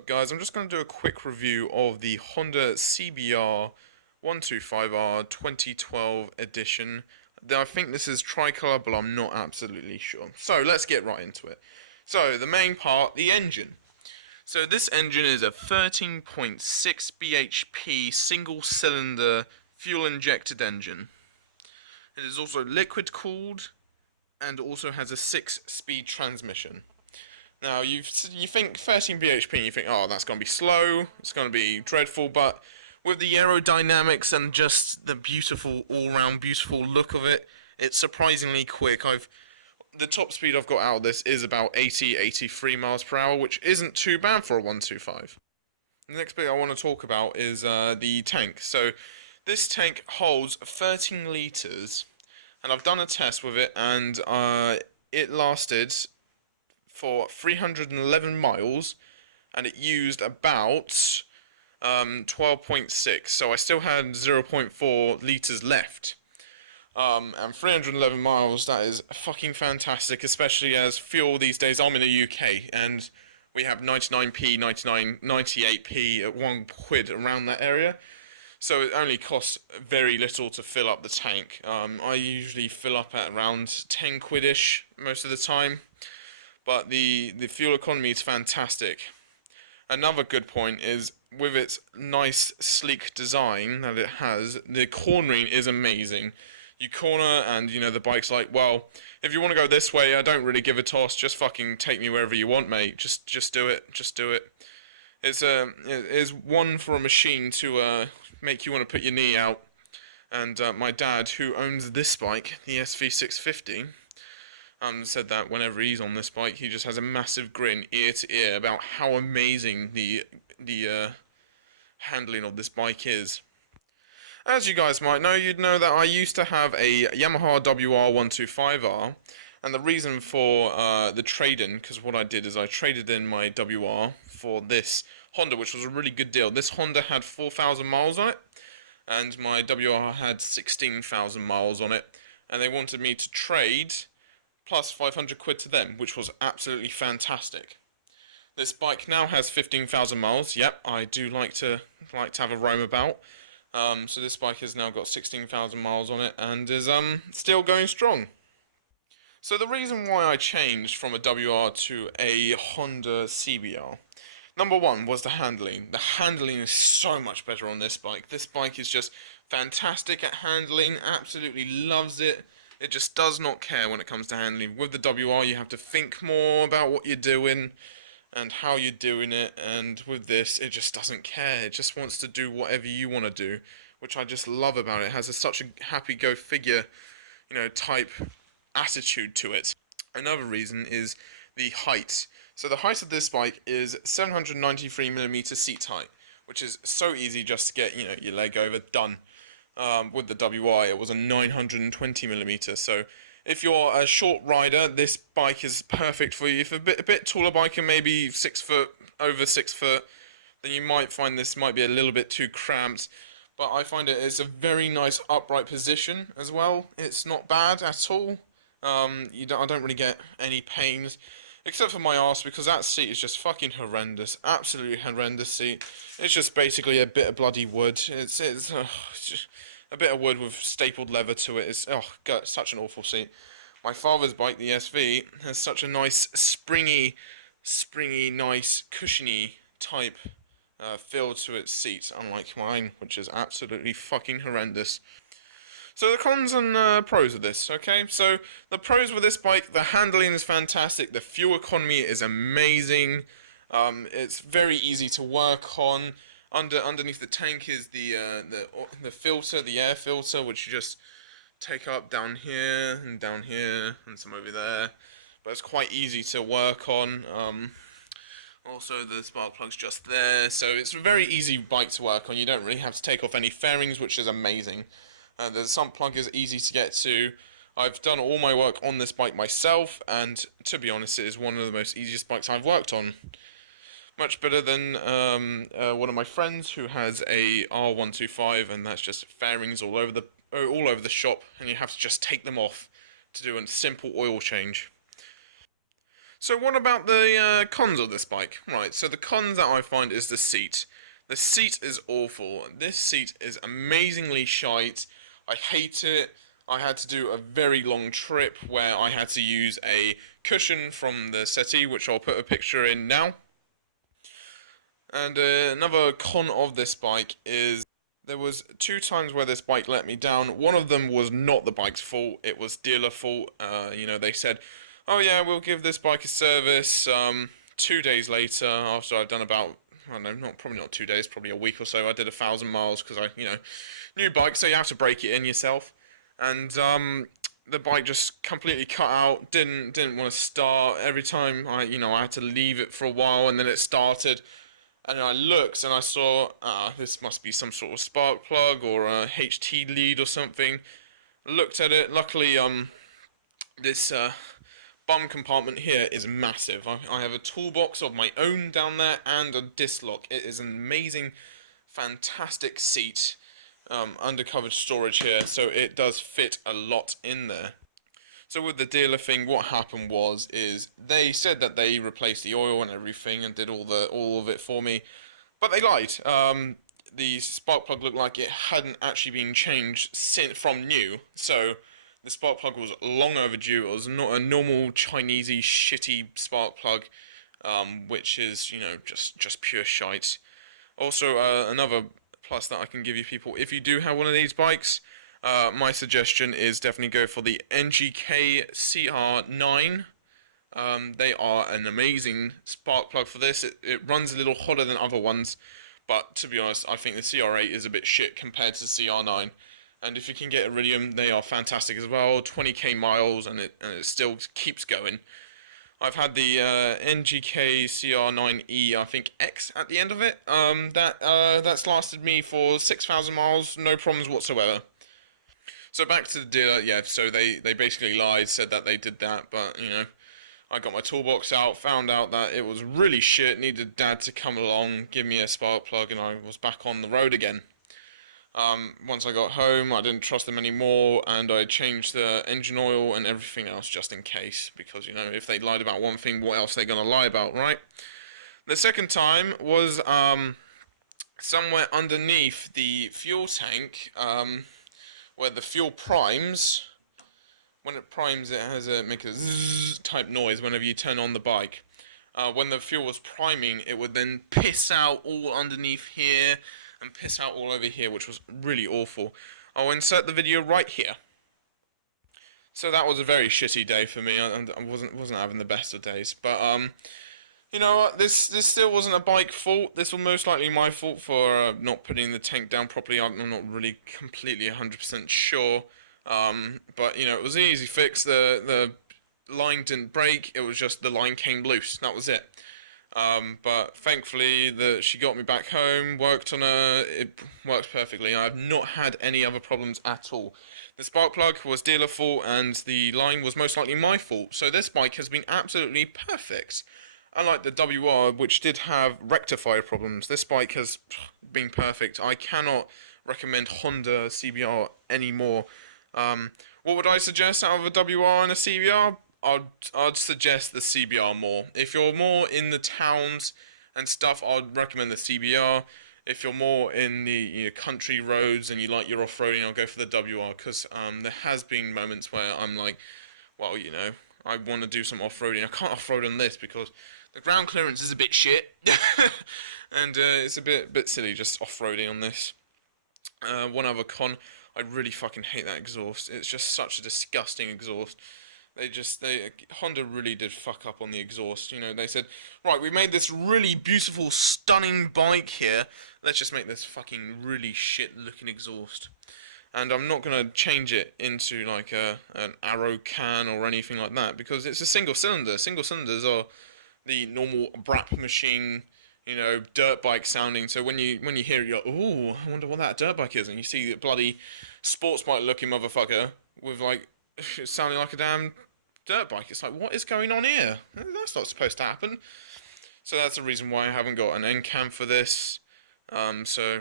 up, guys? I'm just going to do a quick review of the Honda CBR125R 2012 edition. I think this is tricolour, but I'm not absolutely sure. So let's get right into it. So the main part, the engine. So this engine is a 13.6 bhp single-cylinder fuel-injected engine. It is also liquid-cooled and also has a 6-speed transmission. Now, you think 13 bhp and you think, oh, that's going to be slow, it's going to be dreadful, but with the aerodynamics and just the beautiful, all-round beautiful look of it, it's surprisingly quick. The top speed I've got out of this is about 83 miles per hour, which isn't too bad for a 125. The next bit I want to talk about is the tank. So, this tank holds 13 litres, and I've done a test with it, and it lasted for 311 miles, and it used about 12.6, so I still had 0.4 litres left. And 311 miles, that is fucking fantastic, especially as fuel these days, I'm in the UK, and we have 99p, 98p at £1 around that area. So it only costs very little to fill up the tank. I usually fill up at around 10 quid-ish most of the time. But the fuel economy is fantastic. Another good point is with its nice sleek design that it has, the cornering is amazing. You corner and the bike's like, well, if you want to go this way, I don't really give a toss. Just fucking take me wherever you want, mate. Just do it. Just do it. It is one for a machine to make you want to put your knee out. And my dad, who owns this bike, the SV650. Said that whenever he's on this bike, he just has a massive grin ear to ear about how amazing the handling of this bike is. As you guys might know, you'd know that I used to have a Yamaha WR125R, and the reason for the trade-in, because what I did is I traded in my WR for this Honda, which was a really good deal. This Honda had 4,000 miles on it, and my WR had 16,000 miles on it, and they wanted me to trade plus 500 quid to them, which was absolutely fantastic. This bike now has 15,000 miles. Yep, I do like to have a roam about. So this bike has now got 16,000 miles on it and is still going strong. So the reason why I changed from a WR to a Honda CBR, number one was the handling. The handling is so much better on this bike. This bike is just fantastic at handling, absolutely loves it. It just does not care when it comes to handling. With the WR, you have to think more about what you're doing and how you're doing it. And with this, it just doesn't care. It just wants to do whatever you want to do, which I just love about it. It has such a happy-go-figure, type attitude to it. Another reason is the height. So the height of this bike is 793mm seat height, which is so easy just to get, your leg over, done. With the WI, it was a 920mm. So if you're a short rider, this bike is perfect for you. If a bit taller bike and maybe 6 foot, over 6 foot, then you might find this might be a little bit too cramped. But I find it's a very nice upright position as well. It's not bad at all. I don't really get any pains. Except for my arse, because that seat is just fucking horrendous. Absolutely horrendous seat. It's just basically a bit of bloody wood. It's just a bit of wood with stapled leather to it. It's, God, such an awful seat. My father's bike, the SV, has such a nice springy, nice, cushiony type feel to its seats, unlike mine, which is absolutely fucking horrendous. So the cons and pros of this, okay? So the pros with this bike, the handling is fantastic, the fuel economy is amazing, it's very easy to work on. Underneath the tank is the filter, the air filter, which you just take up down here and some over there. But it's quite easy to work on. Also, the spark plug's just there, so it's a very easy bike to work on. You don't really have to take off any fairings, which is amazing. The sump plug is easy to get to. I've done all my work on this bike myself, and to be honest, it is one of the most easiest bikes I've worked on. Much better than one of my friends who has a R125, and that's just fairings all over the shop, and you have to just take them off to do a simple oil change. So what about the cons of this bike? Right, so the cons that I find is the seat. The seat is awful. This seat is amazingly shite. I hate it. I had to do a very long trip where I had to use a cushion from the settee, which I'll put a picture in now. And another con of this bike is there was two times where this bike let me down. One of them was not the bike's fault; it was dealer fault. They said, "Oh yeah, we'll give this bike a service." 2 days later, after I'd done about, I don't know, probably not 2 days, probably a week or so, I did 1,000 miles because new bike, so you have to break it in yourself, and the bike just completely cut out. Didn't want to start. Every time I had to leave it for a while, and then it started. And I looked and I saw, this must be some sort of spark plug or a HT lead or something. Looked at it. Luckily, this bum compartment here is massive. I have a toolbox of my own down there and a disc lock. It is an amazing, fantastic seat, undercovered storage here, so it does fit a lot in there. So with the dealer thing, what happened is they said that they replaced the oil and everything and did all of it for me, but they lied. The spark plug looked like it hadn't actually been changed from new, so the spark plug was long overdue. It was not a normal Chinesey shitty spark plug, which is just pure shite. Also, another plus that I can give you people, if you do have one of these bikes, my suggestion is definitely go for the NGK CR9. They are an amazing spark plug for this. It runs a little hotter than other ones, but to be honest, I think the CR8 is a bit shit compared to the CR9. And if you can get Iridium, they are fantastic as well. 20k miles, and it still keeps going. I've had the NGK CR9E, I think X at the end of it. That's lasted me for 6,000 miles, no problems whatsoever. So back to the dealer, yeah, so they basically lied, said that they did that, but, I got my toolbox out, found out that it was really shit, needed Dad to come along, give me a spark plug, and I was back on the road again. Once I got home, I didn't trust them anymore, and I changed the engine oil and everything else just in case, because, if they lied about one thing, what else are they going to lie about, right? The second time was, somewhere underneath the fuel tank, where the fuel primes. When it primes, it has make a zzz type noise whenever you turn on the bike. When the fuel was priming, it would then piss out all underneath here and piss out all over here, which was really awful. I'll insert the video right here. So that was a very shitty day for me. I wasn't having the best of days, but you know what? This still wasn't a bike fault. This was most likely my fault for not putting the tank down properly. I'm not really completely 100% sure. But it was an easy fix. The line didn't break. It was just the line came loose. That was it. But thankfully, she got me back home. Worked on her. It works perfectly. I've not had any other problems at all. The spark plug was dealer fault, and the line was most likely my fault. So this bike has been absolutely perfect. Unlike the WR, which did have rectifier problems, this bike has been perfect. I cannot recommend Honda CBR anymore. What would I suggest out of a WR and a CBR? I'd suggest the CBR more. If you're more in the towns and stuff, I'd recommend the CBR. If you're more in the country roads and you like your off-roading, I'll go for the WR, because there has been moments where I'm like, well, I want to do some off-roading. I can't off-road on this because the ground clearance is a bit shit, and it's a bit silly just off-roading on this. One other con, I really fucking hate that exhaust. It's just such a disgusting exhaust. Honda really did fuck up on the exhaust. They said, right, we made this really beautiful, stunning bike here. Let's just make this fucking really shit-looking exhaust. And I'm not gonna change it into like an Arrow can or anything like that, because it's a single cylinder. Single cylinders are the normal Brap machine, dirt bike sounding. So when you hear it, you're like, ooh, I wonder what that dirt bike is, and you see the bloody sports bike looking motherfucker with like sounding like a damn dirt bike. It's like, what is going on here? That's not supposed to happen. So that's the reason why I haven't got an end cam for this. So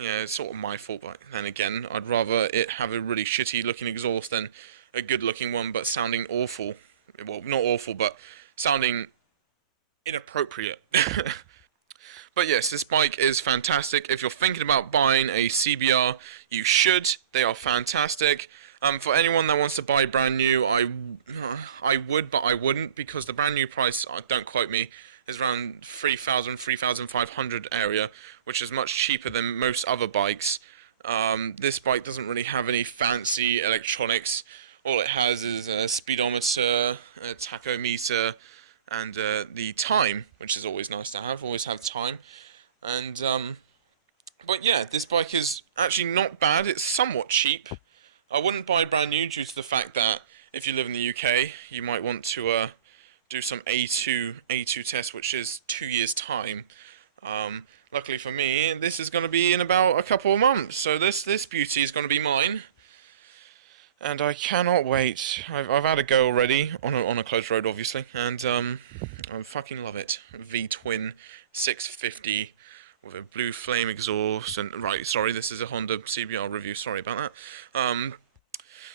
yeah, it's sort of my fault, but then again, I'd rather it have a really shitty looking exhaust than a good looking one but sounding awful. Well, not awful, but sounding inappropriate. But yes, this bike is fantastic. If you're thinking about buying a CBR, you should. They are fantastic. For anyone that wants to buy brand new, I would, but I wouldn't, because the brand new price, don't quote me, is around 3,000, 3,500 area, which is much cheaper than most other bikes. This bike doesn't really have any fancy electronics. All it has is a speedometer, a tachometer, and the time, which is always nice to have. Always have time. And but yeah, this bike is actually not bad. It's somewhat cheap. I wouldn't buy brand new due to the fact that if you live in the UK, you might want to do some A2 test, which is 2 years time. Luckily for me, this is going to be in about a couple of months, so this beauty is going to be mine, and I cannot wait. I've had a go already on a closed road, obviously, and I fucking love it. V-twin 650 with a blue flame exhaust, and right, sorry, this is a Honda CBR review. Sorry about that.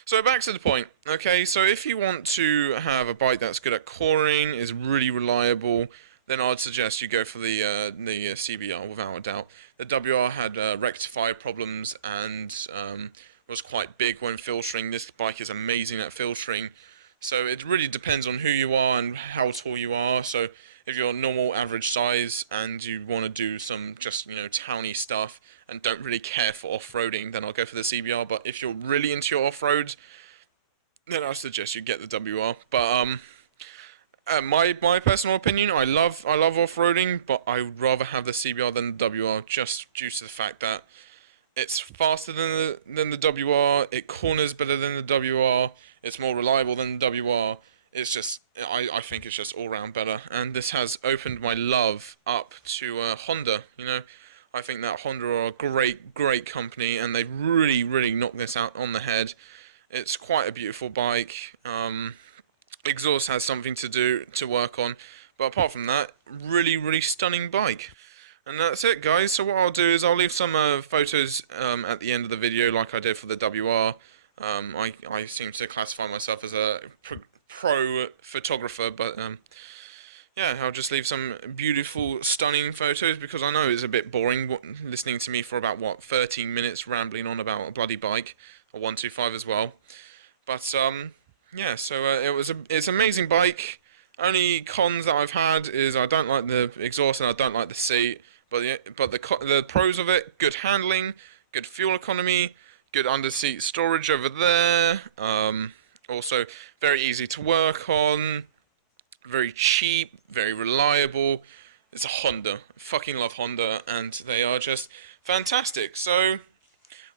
So back to the point. Okay, so if you want to have a bike that's good at coring, is really reliable, then I'd suggest you go for the CBR without a doubt. The WR had rectifier problems and was quite big when filtering. This bike is amazing at filtering, so it really depends on who you are and how tall you are. So if you're normal average size and you want to do some just towny stuff and don't really care for off-roading, then I'll go for the CBR. But if you're really into your off-road, then I suggest you get the WR. But my personal opinion, I love off-roading, but I would rather have the CBR than the WR, just due to the fact that it's faster than the WR, it corners better than the WR, it's more reliable than the WR. It's just, I think it's just all round better, and this has opened my love up to Honda. I think that Honda are a great company, and they really knocked this out on the head. It's quite a beautiful bike. Exhaust has something to work on, but apart from that, really stunning bike. And that's it, guys. So what I'll do is I'll leave some photos at the end of the video, like I did for the WR. I seem to classify myself as a pro photographer, but yeah, I'll just leave some beautiful, stunning photos, because I know it's a bit boring listening to me for about 13 minutes rambling on about a bloody bike, a 125 as well. But yeah, so it's an amazing bike. Only cons that I've had is I don't like the exhaust and I don't like the seat. But the pros of it: good handling, good fuel economy, good under-seat storage over there. Also very easy to work on, very cheap, very reliable. It's a Honda. I fucking love Honda, and they are just fantastic. So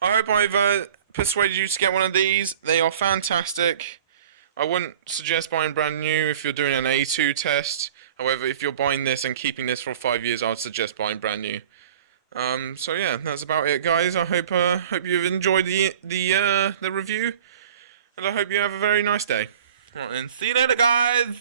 I hope I've persuaded you to get one of these. They are fantastic. I wouldn't suggest buying brand new if you're doing an A2 test. However, if you're buying this and keeping this for 5 years, I would suggest buying brand new. So yeah, that's about it, guys. I hope you've enjoyed the review, and I hope you have a very nice day. Right, and see you later, guys.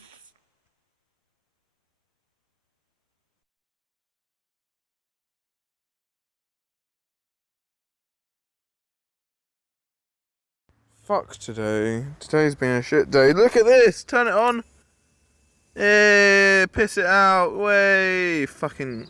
Fuck today. Today's been a shit day. Look at this. Turn it on. Piss it out. Way fucking.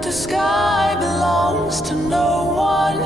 The sky belongs to no one.